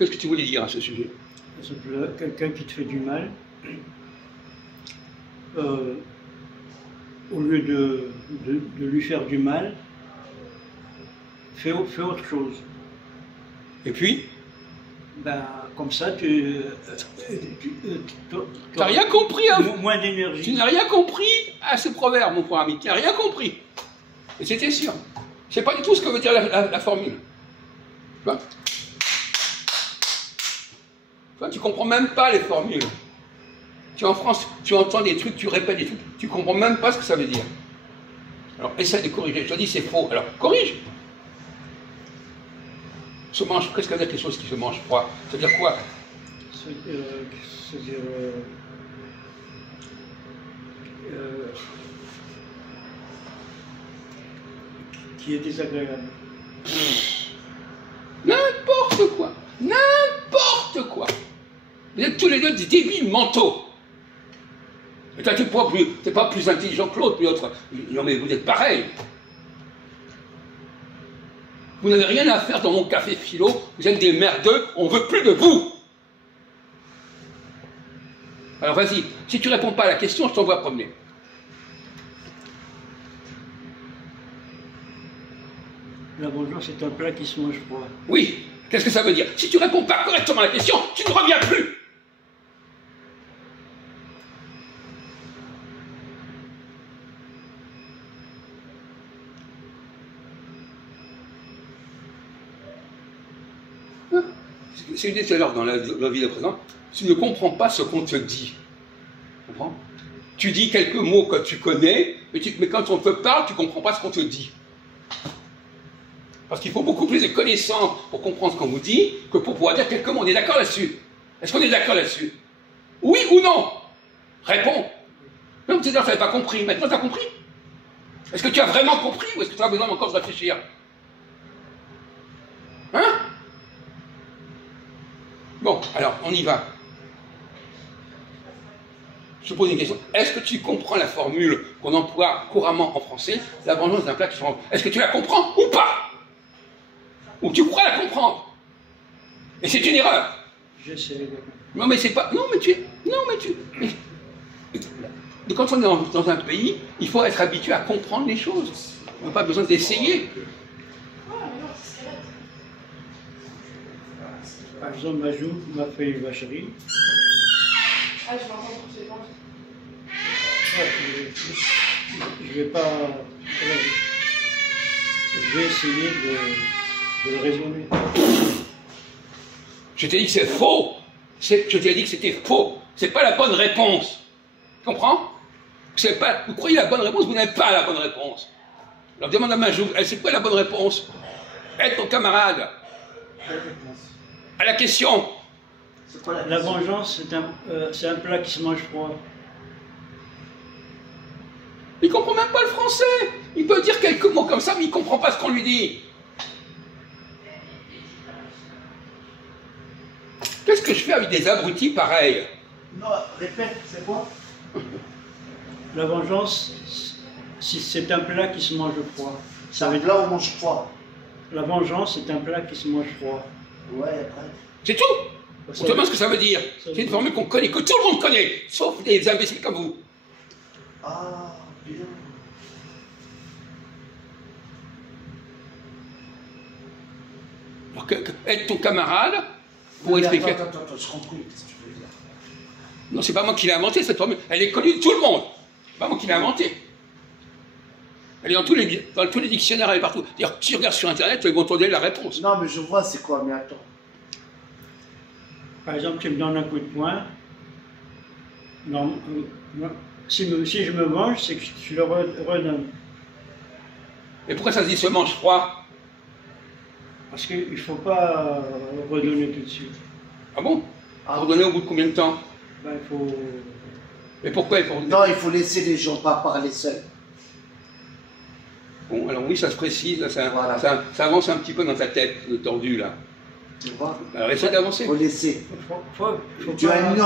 Qu'est-ce que tu voulais dire à ce sujet? Quelqu'un qui te fait du mal, au lieu de lui faire du mal, fais autre chose. Et puis? Ben, comme ça, tu n'as rien compris, hein? Moins d'énergie. Tu n'as rien compris à ce proverbe, mon point ami. Tu n'as rien compris. Et c'était sûr. C'est pas du tout ce que veut dire la formule. Tu vois? Tu comprends même pas les formules. Tu es en France, tu entends des trucs, tu répètes des trucs, tu comprends même pas ce que ça veut dire. Alors, essaie de corriger. Je te dis, c'est faux. Alors, corrige. Se mange, qu'est-ce que ça veut dire quelque chose qui se mange froid? Ça veut dire quoi? Qui est désagréable. N'importe quoi. N'importe quoi. Vous êtes tous les deux des débiles mentaux. Et toi, tu n'es pas plus intelligent que l'autre, l'autre. Non, mais vous êtes pareil. Vous n'avez rien à faire dans mon café philo, vous êtes des merdeux, on ne veut plus de vous. Alors vas-y, si tu ne réponds pas à la question, je t'envoie promener. La vengeance est un plat qui se mange froid. Oui, qu'est-ce que ça veut dire? Si tu ne réponds pas correctement à la question, tu ne reviens plus. C'est une idée alors dans la vie de présent, tu ne comprends pas ce qu'on te dit. Tu comprends? Tu dis quelques mots que tu connais, mais quand on te parle, tu ne comprends pas ce qu'on te dit. Parce qu'il faut beaucoup plus de connaissances pour comprendre ce qu'on vous dit que pour pouvoir dire quelques mots. On est d'accord là-dessus? Est-ce qu'on est d'accord là-dessus? Oui ou non? Réponds. Non, tu n'avais pas compris. Maintenant, tu as compris? Est-ce que tu as vraiment compris ou est-ce que tu as besoin encore de réfléchir? Hein? Bon, alors, on y va. Je te pose une question. Est-ce que tu comprends la formule qu'on emploie couramment en français? La vengeance d'un plat qui se mange. Est-ce que tu la comprends ou pas? Ou tu crois la comprendre? Et c'est une erreur. J'essaie. Non, mais c'est pas... Non, mais tu... Non, mais tu... Mais quand on est dans un pays, il faut être habitué à comprendre les choses. On n'a pas besoin d'essayer. Par exemple, ma joue m'a fait une vacherie. Ah, je m'entends, j'ai pas envie. Je vais pas... Je vais essayer de le raisonner. Je t'ai dit que c'est faux. Je t'ai dit que c'était faux. C'est pas la bonne réponse. Tu comprends? Pas... Vous croyez la bonne réponse, vous n'avez pas la bonne réponse. Alors demande à Majou, c'est quoi la bonne réponse? Aide ton camarade. À la question. La vengeance, c'est un plat qui se mange froid. Il ne comprend même pas le français. Il peut dire quelques mots comme ça, mais il ne comprend pas ce qu'on lui dit. Qu'est-ce que je fais avec des abrutis pareils? Non, répète, c'est quoi? La vengeance, c'est un plat qui se mange froid. C'est un plat où on mange froid. La vengeance, c'est un plat qui se mange froid. Ouais, après. C'est tout. On te demande ce que ça veut dire. C'est une formule qu'on connaît, que tout le monde connaît, sauf des imbéciles comme vous. Ah, bien. Alors aide ton camarade pour expliquer. Attends, je comprends. Qu'est-ce que tu veux dire? Non, c'est pas moi qui l'ai inventé cette formule. Elle est connue de tout le monde. C'est pas moi qui l'ai inventée. Elle est dans tous les dictionnaires, elle est partout. D'ailleurs, si tu regardes sur Internet, ils vont te donner la réponse. Non, mais je vois c'est quoi, mais attends. Par exemple, tu me donnes un coup de poing. Non, si je me venge, c'est que tu le redonnes. Et pourquoi ça se dit se mange froid? Parce qu'il ne faut pas redonner tout de suite. Ah bon? Redonner au bout de combien de temps? Ben, il faut... Mais pourquoi il faut... Non, il faut laisser les gens pas parler seuls. Bon, alors oui, ça se précise, là, Voilà. ça avance un petit peu dans ta tête, le tordu, là. Tu vois? Alors essaie d'avancer. Il faut laisser. Tu pas... as une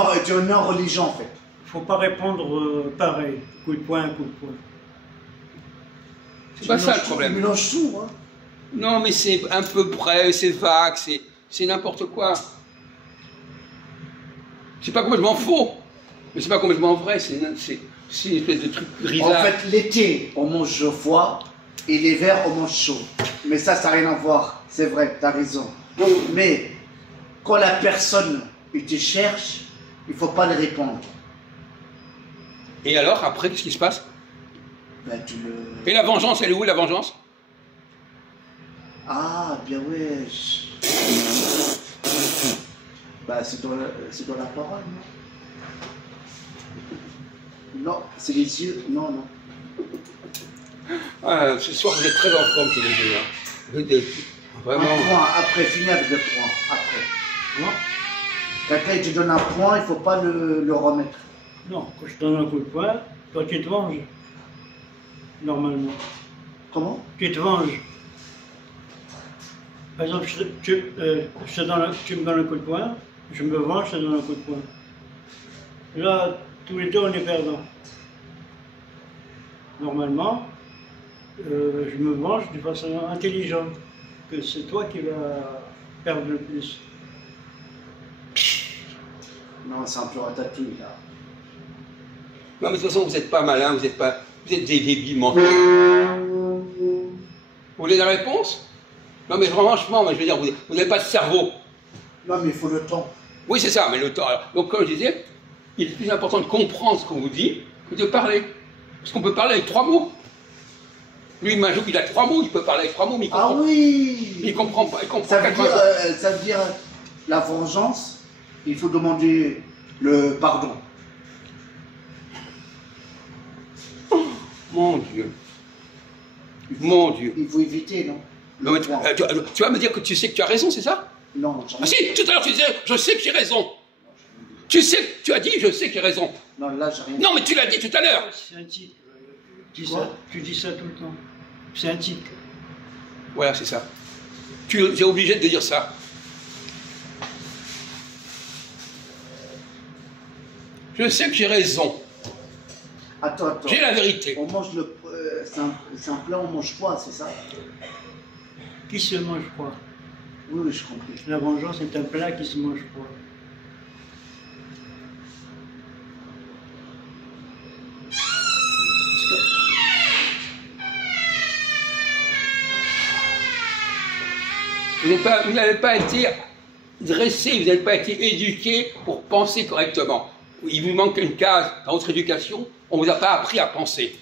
religion, en fait. Il ne faut pas répondre pareil. Coup de poing, coup de poing. C'est pas ça le problème. Tu mélanges tout, hein. Non, mais c'est un peu près, c'est vague, c'est n'importe quoi. C'est pas complètement faux, mais c'est pas complètement vrai, c'est une espèce de truc En grisâtre. fait, l'été, on mange froid et l'hiver, on mange chaud. Mais ça n'a rien à voir. C'est vrai, tu as raison. Mais quand la personne il te cherche, il ne faut pas lui répondre. Et alors, après, qu'est-ce qui se passe? Ben, tu le... Et la vengeance, elle est où, la vengeance? Ah, bien ouais. Bah, c'est dans la parole, non? Non, c'est les yeux. Non, non. Ah, ce soir, vous êtes très en forme, tous les deux. Hein. Vous êtes vraiment... Un point, après, finis avec le point. Après. Non? Quelqu'un te donne un point, il ne faut pas le remettre. Non, quand je te donne un coup de poing, toi tu te venges. Normalement. Comment? Tu te venges. Par exemple, tu me donnes un coup de poing, je me venge, je te donne un coup de poing. Là, tous les deux, on est perdants. Normalement, je me venge de façon intelligente, que c'est toi qui vas perdre le plus. Non, c'est un peu ratatouille, là. Non, mais de toute façon, vous n'êtes pas malin, vous êtes des débiles mentaux. Vous voulez la réponse? Non, mais franchement, moi, je veux dire, vous n'avez pas de cerveau. Non, mais il faut le temps. Oui, c'est ça, mais le temps. Alors, donc, comme je disais, il est plus important de comprendre ce qu'on vous dit que de parler. Parce qu'on peut parler avec 3 mots. Lui, Majou, il a 3 mots, il peut parler avec 3 mots, mais il comprend, Ah oui! il comprend pas. Il comprend Ça veut 80. dire, la vengeance, il faut demander le pardon. Mon Dieu. Mon Dieu. Il faut éviter, non? Non, mais tu vas me dire que tu sais que tu as raison, c'est ça? Non, Ah si, tout à l'heure tu disais, je sais que j'ai raison. Tu sais, tu as dit, je sais que j'ai raison. non, là, j'ai rien. Non, mais tu l'as dit tout à l'heure. C'est un tic. Quoi? Tu dis ça tout le temps. C'est un tic. Voilà, c'est ça. Tu es obligé de dire ça. Je sais que j'ai raison. Attends. J'ai la vérité. On mange le... c'est un plat, on mange quoi, c'est ça? Qui se mange froid? Oui, je comprends. La vengeance est un plat qui se mange froid. Vous n'avez pas été dressé, vous n'avez pas été éduqué pour penser correctement. Il vous manque une case dans votre éducation, on ne vous a pas appris à penser.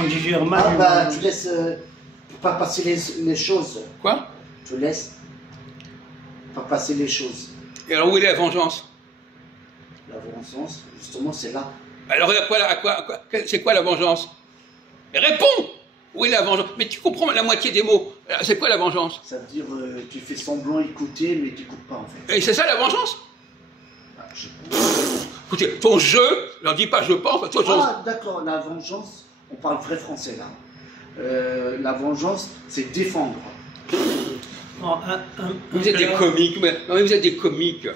On digère mal. Ah bah, tu laisses pas passer les choses. Quoi? Tu laisses pas passer les choses. Et alors où est la vengeance? La vengeance, justement, c'est là. Alors c'est quoi la vengeance? Mais réponds! Où est la vengeance? Mais tu comprends la moitié des mots. Alors, c'est quoi la vengeance? Ça veut dire tu fais semblant écouter, mais tu n'écoutes pas en fait. Et c'est ça la vengeance? Ah, Écoutez, ton jeu, n'en dis pas je pense, toi, Ah, d'accord, la vengeance, on parle vrai français là. La vengeance, c'est défendre. Non, vous êtes des comiques, non mais vous êtes des comiques.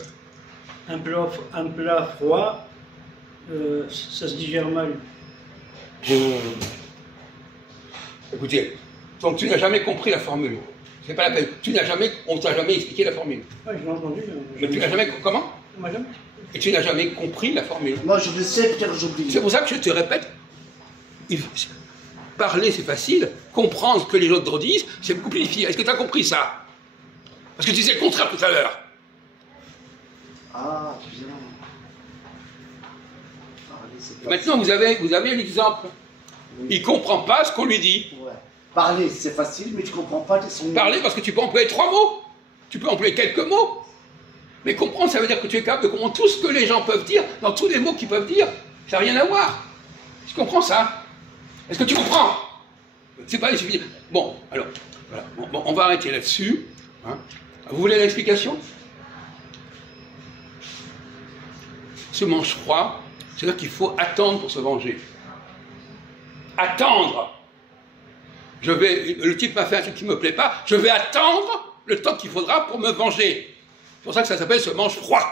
Un plat froid, ça se digère mal. Écoutez, donc tu n'as jamais compris la formule. C'est pas la peine. On t'a jamais expliqué la formule. Ouais, je l'ai entendu. Mais tu n'as jamais, comment? Moi, jamais. Et tu n'as jamais compris la formule. Moi, je le sais, peut-être j'oublie. C'est pour ça que je te répète, parler c'est facile, comprendre ce que les autres disent, c'est beaucoup plus difficile. Est-ce que tu as compris ça? Parce que tu disais le contraire tout à l'heure. Ah, bien. Parler, c'est pas... Maintenant, vous avez l'exemple. Oui. Il ne comprend pas ce qu'on lui dit. Ouais. Parler, c'est facile, mais tu comprends pas son... Parler parce que tu peux employer 3 mots. Tu peux employer quelques mots. Mais comprendre, ça veut dire que tu es capable de comprendre tout ce que les gens peuvent dire, dans tous les mots qu'ils peuvent dire. Ça n'a rien à voir. Tu comprends ça? Est-ce que tu comprends? C'est pas suffisant. Bon, alors, voilà. Bon, on va arrêter là-dessus. Hein. Vous voulez l'explication? Ce mange-froid, c'est-à-dire qu'il faut attendre pour se venger. Attendre. Le type m'a fait un truc qui ne me plaît pas, je vais attendre le temps qu'il faudra pour me venger. C'est pour ça que ça s'appelle ce mange-froid.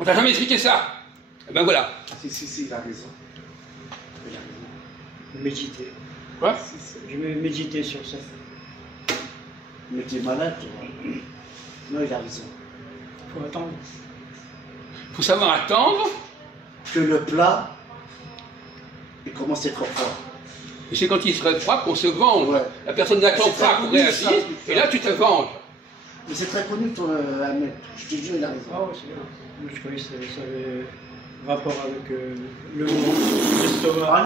On t'a jamais expliqué ça? Eh ben voilà. Si, il a raison. Il a raison. Méditer. Quoi? Je vais méditer sur ça. Mais tu es malade, toi. Non, il a raison. Il faut attendre. Il faut savoir attendre. Que le plat, il commence à être fort. Et c'est quand il serait froid qu'on se venge. Ouais. La personne n'attend C'est pas très qu'on connu, réagisse, ça, putain. et là tu te venges. Mais c'est très connu, ton Ahmed. Je te jure, il a raison. Ah ouais, c'est bien. Moi, je croyais que ça avait rapport avec l'estomac.